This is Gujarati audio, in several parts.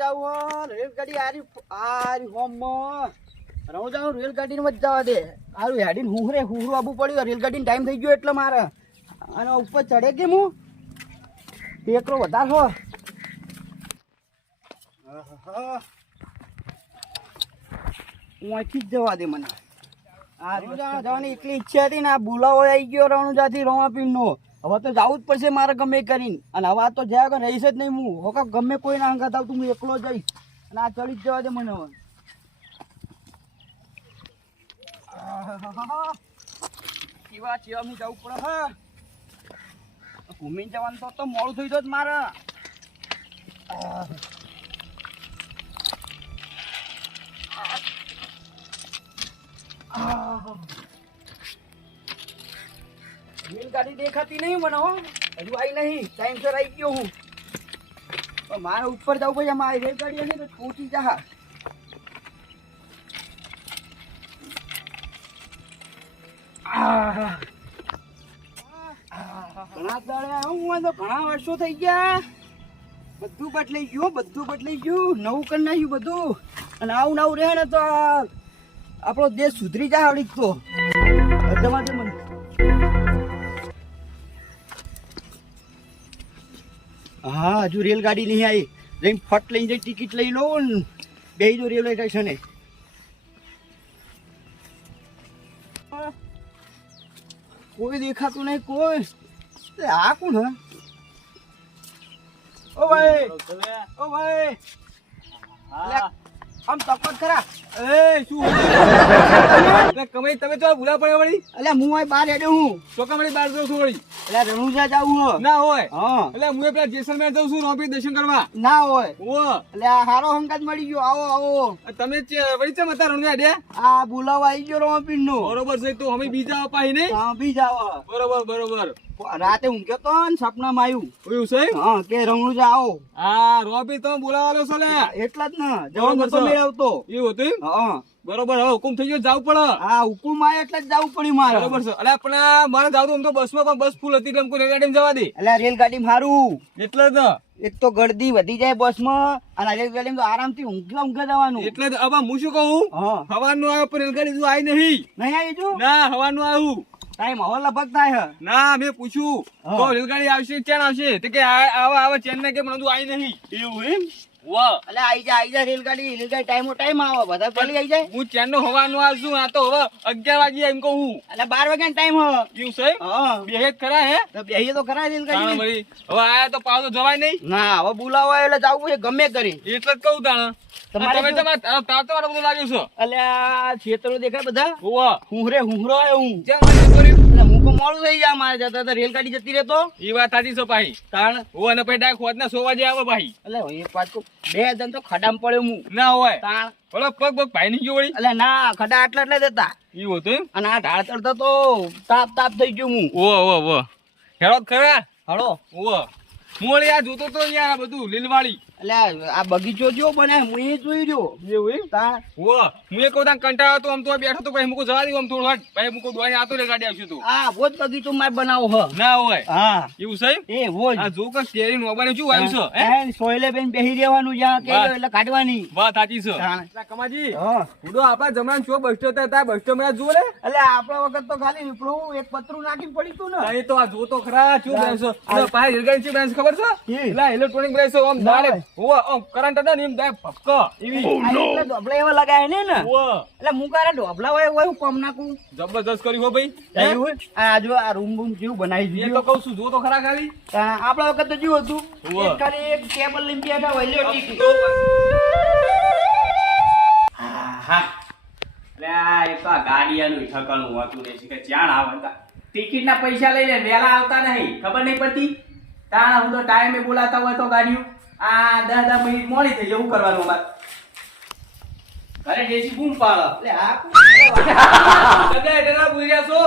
જાવ રેલગાડી આરી આરી હોમમાં રણુજા રેલગાડીને મત જવા દે. હારું, હેડીને હુહરે હું આવવું પડ્યું. રેલગાડીનો ટાઈમ થઈ ગયો એટલે મારે. અને ઉપર ચડે કેમ હું? ટેકરો વધારે હો. હું અહીંથી જ જવા દે મને. આ જવાની એટલી ઈચ્છા હતી ને આ બોલાવો આવી ગયો રણુજાથી રમાપીરનો હવે તો જવું જ પડશે મારે ગમે કરીને. અને હવે તો જ્યાં આગળ રહીશ જ નહીં હું. હવે ગમે કોઈ ના અંગાત આવતું, હું એકલો જઈશ. અને આ ચડી જ જવા દે મને હવે. કેવા જવું પડે હા. ઘૂમીને જવાનું તો મોડું થઈ જ મારે. રેલગાડી દેખાતી નહીં મને હજુ આવી નહીં, ટાઈમસર આવી ગયો હું. મારે ઉપર જવું પછી મારી રેલગાડી હશે તો પહોંચી જા. આવું ઘણા વર્ષો થઈ ગયા. બધું બદલાઈ ગયું, બધું બદલાઈ ગયું. નવું કરી નાખ્યું બધું. અને આવું નવું રહે ને તો આપણો દેશ સુધરી જાય આવડી તો હા હજુ રેલગાડી નહીં આવી. જઈને ફટ લઈને જઈ ટિકિટ લઈ લો ને. બે જો રેલવે સ્ટેશને. કોઈ દેખાતું નહીં કોઈ. આ કોણ હે? ઓ ભાઈ. ઓ ભાઈ. લે, આમ તકત ખરા? એ શું? એટલે કમાઈ તમે તો ભૂલા પડે વળી. અલ્યા હું હેડ્યો હું ચોકા મળી બાર જઉં છું વળી. અલ્યા રણુજા જાવું હો ના હોય. હા. એટલે હું પેલા જેસલમેર જઉં છું રોપી દર્શન કરવા. ના હોય. ઓ. એટલે હારો હંકાત મળી ગયો. આવો આવો. તમે વળી ચમ હતા રણુજા આ બોલાવા આવી ગયો રોપીન. નો બરોબર છે તો અમે બીજા અપાઈ નહીં? હા બી બરોબર બરોબર. રાતે ઊંઘ્યો તો સપના માં આવ્યું એવું છે હા કે રણુજા જાઓ હા રોબી તમે બોલાવાલો છો લે. એટલા જ ને. જવાનું નતો આવતો. એવું હતું હા. બરોબર હવે હુકુમ થઈ ગયો જવું પડે. હા હુકુમ આવે એટલે જ જવું પડ્યું મારે. બરોબર છે. અલ્યા પણ મારે જવું આમ તો બસમાં પણ બસ ફૂલ હતી એટલે રેલગાડીમાં જવા દે. એટલે રેલગાડી મારું એટલે જ એક તો ગળદી વધી જાય બસમાં અને રેલગાડી તો આરામથી ઊંઘે ઊંઘે જવાનું. એટલે હવે હું શું કહું? હવાનું આવે પણ રેલગાડી તું આવી નહીં. નહીં આવી જો ના હવાનું આવું ટાઈમ હવે લગભગ થાય હે. ના મેં પૂછ્યું. તો રેલગાડી આવશે ચેન આવશે તો કે આવા આવા ને કે મને આવી નહીં એવું એમ આવી જાય આવી રેલગાડી રેલગાડી ટાઈમો ટાઈમ આવે. બધા પેલી આવી જાય. હું ચેન્નો હવાનું આવશું આ તો હવે અગિયાર વાગે એમ કહું હું. એટલે બાર વાગ્યા ટાઈમ હે. એવું છે હા. ખરા હે? તો બેહીએ તો ખરા રેલગાડી વળી. હવે આયા તો પાછો જવાય નહીં? ના હવે બોલાવો એટલે જવું છે ગમે કરી. એટલે જ કહું તાણે. તમારે તમે તાવ તો બધું લાગ્યું છે? એટલે આ છેતરો દેખાય બધા? હુંહરે હુંહરો આવ્યો હું. જેમ હું મોડું થઈ જાય મારે જતા તો રેલગાડી જતી રહેતો. એ વાત સાચી છે ભાઈ. તાણ હું અને પછી હોત ને સોવા વાગે આવે ભાઈ. એટલે એ પાછું બે જણ તો ખડામ પડ્યો હું. ના હોય. તાણ? બોલો પગ પગ ભાઈ ની ગયો એટલે ના ખડા આટલા એટલે દેતા એ હતું અને આ ઢાળ ચડતો તો તાપ તાપ થઈ ગયું હું. ઓ ઓ ઓ હેડો ખરા. હળો. ઓ મોળી આ જોતો તો યાર આ બધું લીલવાળી. એટલે આ બગીચો જો બનાય? હું એ જોઈ રહ્યો. એવું એમ તાણ ઓ હું એ કહું તાં કંટાળો હતો આમ તો બેઠો તો પછી મૂકો જવા દઉં આમ થોડું હટ. પછી મૂકો દોઈને આતો રે ગાડી આવશું તું. આ બહુ બગીચો મારે બનાવો હ. ના હોય. હા. એવું છે એ બહુ આ જો કે કેરી નોબાને શું આવ્યું છે હે? સોયલે બેન બેહી રહેવાનું જ્યાં કે એટલે કાઢવાની. વાત સાચી છે. તાણ. કમાજી. હા. ઉડો આપણા જમાના છો બસ તા હતા બસ સ્ટેન્ડમાં જુઓ એટલે આપણા વખત તો ખાલી એક પતરું નાખી પડી તું ને. એ તો આ જો તો ખરા શું બેસો એટલે પાસે રેલગાડી છે બેસ ખબર છે? એટલે ઇલેક્ટ્રોનિક બેસો આમ દાડે હોય. કરંટ ને એમ દાય ભપકો એવી. એટલે ઢોબલા એવા લગાય ને ને હોવે. એટલે હું કારે ઢોબલા હોય હોય હું નાખું? જબરદસ્ત કર્યું હો ભાઈ. એવું આ જો આ રૂમ બૂમ જેવું બનાવી એ તો કહું છું જો તો ખરા ખાલી. આપણા વખત તો જેવું હતું. એક ખાલી એક ટેબલ લઈને બેઠા હોય લ્યો ટીકી. હા એટલે આ એક તો આ ગાડિયાનું ઠકાણું હોતું નહીં કે જ્યાં આવે ટિકિટના પૈસા લઈને વેલા આવતા નહીં ખબર નહીં પડતી? તાણ હું તો ટાઈમે બોલાતા હોય તો ગાડીઓ. આ દા દા મિનિટ મોડી થઈ એવું કરવાનું અમારે. અરે દેશી બૂમ પાડો. એટલે આ કદા કદે ભૂલ્યા છો?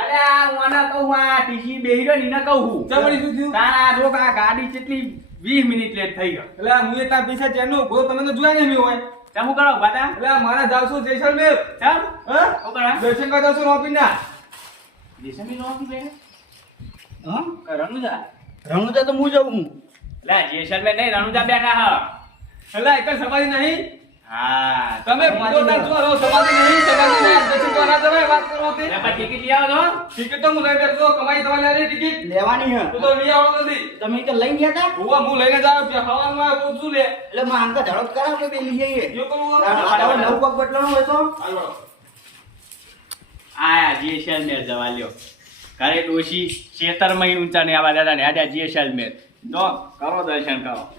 અરે આ હું આના કહું આ ટીસી બેહી ને એને કહું હું. ચા શું થયું? તારા આ જો આ ગાડી કેટલી વીસ મિનિટ લેટ થઈ ગયો એટલે હું એ તાર પૈસા ચેનનો ગો તમે તો જોયા નહીં હોય. શું કરો બાતા એટલે મારા જાવ છું જેસલમેર ચાલ હા કરવા દર્શન કરતા છું રોપીના જેસમી નોપી બેઠા હા? રણુજા? રણુજા તો હું જાઉં હું. લે જેસલમેર નહીં રણુજા બેઠા હ. એટલે એક સમાજ સમાધિ નહીં. હા. તમે ભૂલો છો રહો સમાધિ નહીં? સમાધિ નહીં? દર્શન કરવા ના જવાય વાત કરો તે. એટલે ટિકિટ લઈ આવો ટિકિટ તો હું લઈ બેઠો કમાઈ તમારી ટિકિટ લેવાની હે. તું તો લઈ આવતો નથી તમે તો લઈ ગયા તા? હુવા હું લઈને જાવ ખાવાનું શું લે. એટલે માં આમ તો ઝડપ કરાવ બે લઈ જઈએ જો કરું આ હવે પગ બદલાનો હોય તો? આયા જેસલમેર જવા લ્યો. ઘરે ડોશી છેતર મહિન ઊંચા ને આવા દાદા ને આડ્યા જેસલમેર જો કરો દર્શન કરો